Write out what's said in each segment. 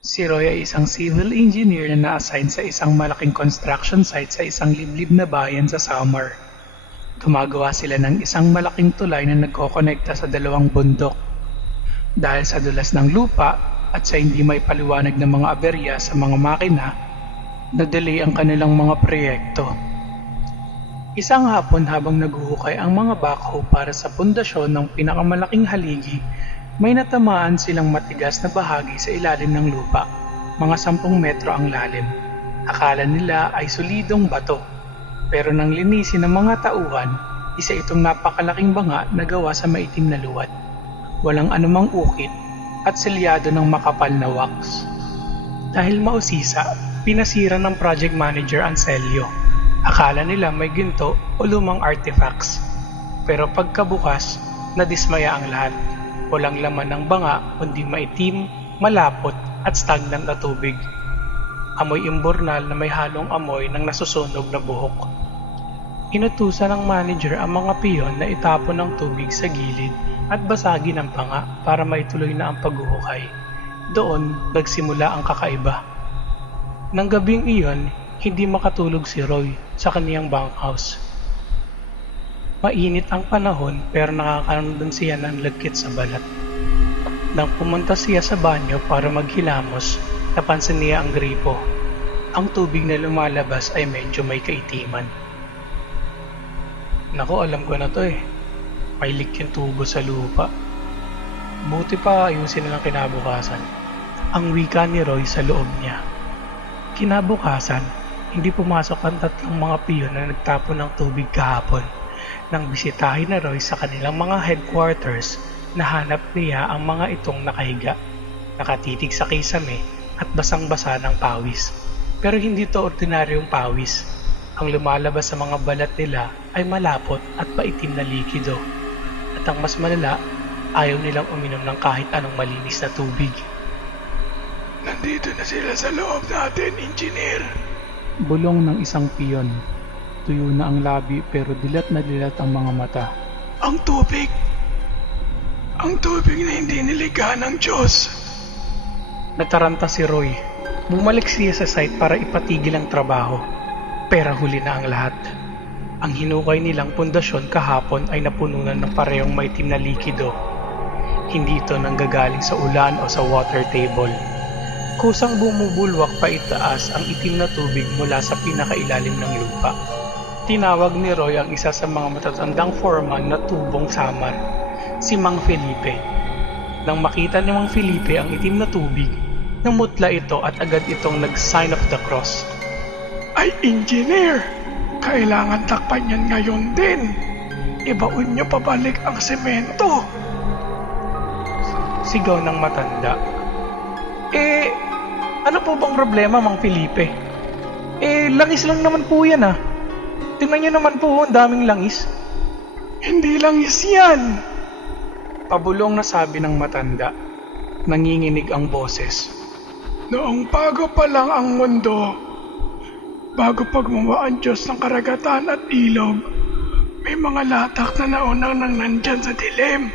Si Roy ay isang civil engineer na na-assign sa isang malaking construction site sa isang liblib na bayan sa Samar. Gumagawa sila ng isang malaking tulay na nagkokonekta sa dalawang bundok. Dahil sa dulas ng lupa at sa hindi may paliwanag ng mga aberya sa mga makina, na-delay ang kanilang mga proyekto. Isang hapon habang naguhukay ang mga backhoe para sa pundasyon ng pinakamalaking haligi, may natamaan silang matigas na bahagi sa ilalim ng lupa, mga 10 metro ang lalim. Akala nila ay solidong bato, pero nang linisin ng mga tauhan, isa itong napakalaking banga na gawa sa maitim na luwad. Walang anumang ukit at selyado ng makapal na wax. Dahil mausisa, pinasira ng project manager ang selyo. Akala nila may ginto o lumang artifacts. Pero pagkabukas, nadismaya ang lahat. Walang laman ng banga kundi maitim, malapot at stagnant na tubig. Amoy imbornal na may halong amoy ng nasusunog na buhok. Inutusan ng manager ang mga piyon na itapon ng tubig sa gilid at basagin ang banga para maituloy na ang paghuhukay. Doon nagsimula ang kakaiba. Nang gabing iyon, hindi makatulog si Roy sa kaniyang bunkhouse. Mainit ang panahon pero nakakaramdam siya ng lagkit sa balat. Nang pumunta siya sa banyo para maghilamos, napansin niya ang gripo. Ang tubig na lumalabas ay medyo may kaitiman. Naku, alam ko na to eh. May leak yung tubo sa lupa. Buti pa ayusin nilang kinabukasan. Ang wika ni Roy sa loob niya. Kinabukasan, hindi pumasok ang tatlong mga piyon na nagtapon ng tubig kahapon. Nang bisitahin na Roy sa kanilang mga headquarters, nahanap niya ang mga itong nakahiga, nakatitig sa kisame at basang-basa ng pawis. Pero hindi to ordinaryong pawis. Ang lumalabas sa mga balat nila ay malapot at paitim na likido. At ang mas malala, ayaw nilang uminom ng kahit anong malinis na tubig. Nandito na sila sa loob natin, engineer. Bulong ng isang piyon. Tuyo na ang labi pero dilat na dilat ang mga mata. Ang tubig! Ang tubig na hindi nilikha ng Diyos. Nataranta si Roy. Bumalik siya sa site para ipatigil ang trabaho. Pero huli na ang lahat. Ang hinukay nilang pundasyon kahapon ay napununan ng parehong maitim na likido. Hindi ito nanggagaling sa ulan o sa water table. Kusang bumubulwak pa itaas ang itim na tubig mula sa pinakailalim ng lupa. Tinawag ni Roy ang isa sa mga matatandang foreman na tubong Samar, si Mang Felipe. Nang makita ni Mang Felipe ang itim na tubig, namutla ito at agad itong nag-sign of the cross. Ay, engineer! Kailangan takpan yan ngayon din. Ibaon niyo pabalik ang semento. Sigaw ng matanda. Ano po bang problema, Mang Felipe? Langis lang naman po yan ah. Tingnan niyo naman po, ang daming langis. Hindi langis yan. Pabulong na sabi ng matanda. Nanginginig ang boses. Noong bago pa lang ang mundo, bago pagmawa ang Diyos ng karagatan at ilog, may mga latak na naunang nang nandyan sa dilim.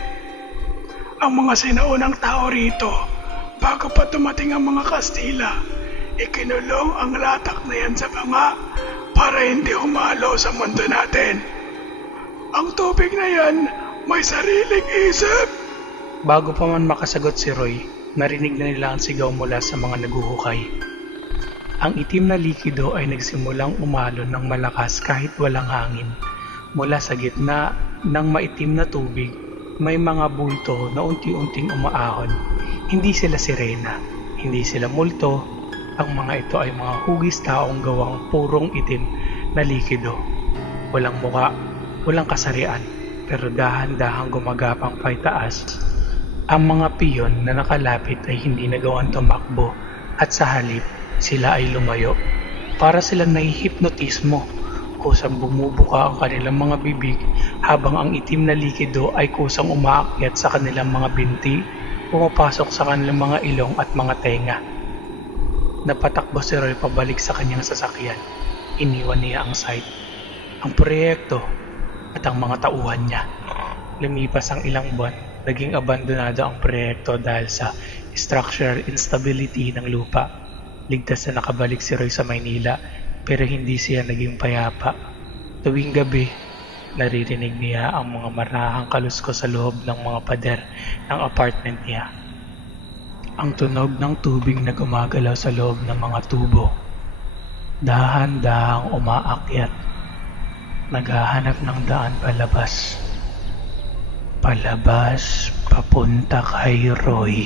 Ang mga sinaunang tao rito, bago pa dumating ang mga Kastila, ikinulong ang latak na yan sa banga para hindi humalo sa mundo natin. Ang tubig na yan may sariling isip. Bago pa man makasagot si Roy, narinig na nila ang sigaw mula sa mga naguhukay. Ang itim na likido ay nagsimulang umalo ng malakas kahit walang hangin. Mula sa gitna ng maitim na tubig, may mga bulto na unti-unting umaahon. Hindi sila sirena, hindi sila multo. Ang mga ito ay mga hugis taong gawang purong itim na likido. Walang muka, walang kasarian, pero dahan-dahang gumagapang paitaas. Ang mga piyon na nakalapit ay hindi nagawang tumakbo at sa halip sila ay lumayo. Para silang nahihipnotismo, kusang bumubuka ang kanilang mga bibig habang ang itim na likido ay kusang umaakyat sa kanilang mga binti, pumapasok sa kanilang mga ilong at mga tenga. Napatakbo si Roy pabalik sa kanyang sasakyan. Iniwan niya ang site, ang proyekto at ang mga tauhan niya. Lumipas ang ilang buwan naging abandonado ang proyekto dahil sa structural instability ng lupa. Ligtas na nakabalik si Roy sa Maynila pero hindi siya naging payapa. Tuwing gabi, naririnig niya ang mga marahang kaluskos sa loob ng mga pader ng apartment niya. Ang tunog ng tubig na gumagalaw sa loob ng mga tubo. Dahan-dahang umaakyat. Naghahanap ng daan palabas. Palabas, papunta kay Roy.